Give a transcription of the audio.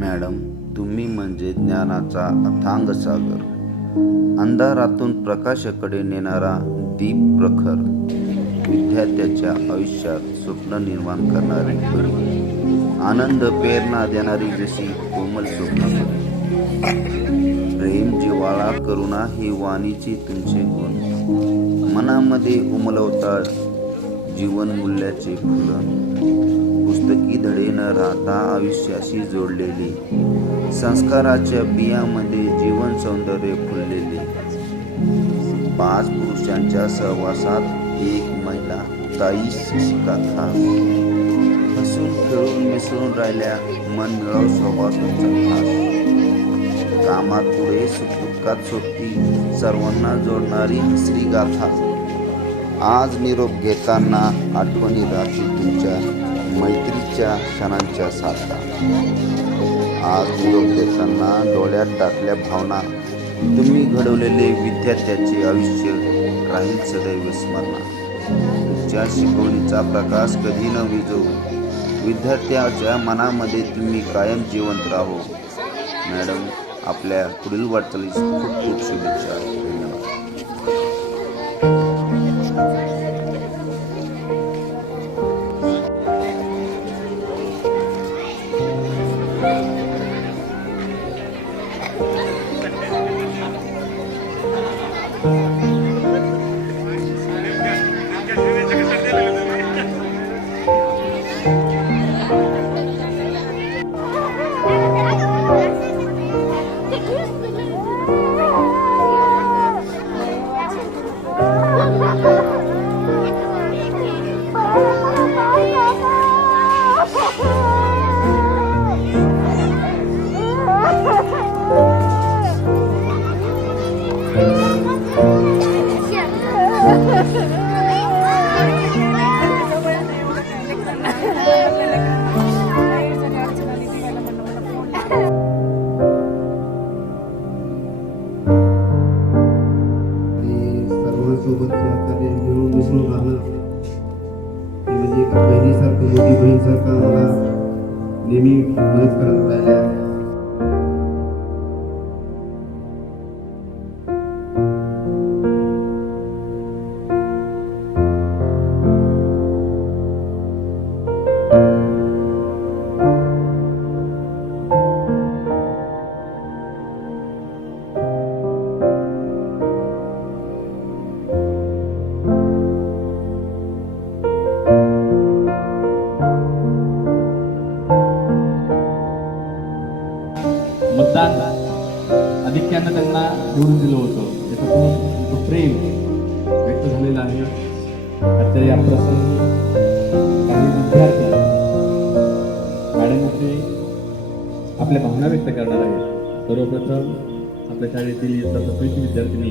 Madam तुम्ही म्हणजे ज्ञानाचा अथांग सागर. अंधारातून प्रकाशाकडे नेणारा दीप प्रखर. विद्यार्थ्याच्या आयुष्यात स्वप्न निर्माण करणारी परी आनंद प्रेरणा देणारी जशी कोमल स्वप्न प्रेम जिवाळा करुणा ही वाणीची तुमचे गुण. मनामध्ये उमलवता जीवन मूल्याचे फुलन पुस्तकी धडे न राहता आयुष्याशी जोडलेली. संस्काराच्या बियामध्ये जीवन सौंदर्य फुललेले. पाच पुरुषांच्या सहवासात एक महिला ताई शिका खास हसून खेळून मिसळून राहिल्या मन मिळव स्वभाव खास. कामात पुढे सुखदुःखात सोबती सर्वांना जोडणारी श्रीगाथा गाथा. आज निरोप घेताना आठवणी राहतील तुमच्या. मैत्रीच्या क्षणांच्या साधता आज निरोप देताना डोळ्यात टाकल्या भावना तुम्ही घडवलेले विद्यार्थ्याचे आयुष्य राहील सदैव स्मरणात तुमच्या शिकवणीचा प्रकाश कधी न विजो. विद्यार्थ्याच्या मनामध्ये तुम्ही कायम जिवंत राहो. मॅडम आपल्या पुढील वाटचालीस खूप खूप शुभेच्छा. सर्वांसोबत सहकार्य मिळून मिसळून राहणं हे म्हणजे एका बहिणीसारखं मोठी बहीणसारखं आम्हाला नेहमी मदत करत राहिल्या मतदान आधिक्यानं त्यांना निवडून दिलं होतं. त्याच्यातून जो प्रेम व्यक्त झालेलं आहे. आता या प्रसंगी काही विद्यार्थी शाळेमध्ये आपल्या भावना व्यक्त करणार आहेत. सर्वप्रथम आपल्या शाळेतील इयत्ता सातवीची विद्यार्थिनी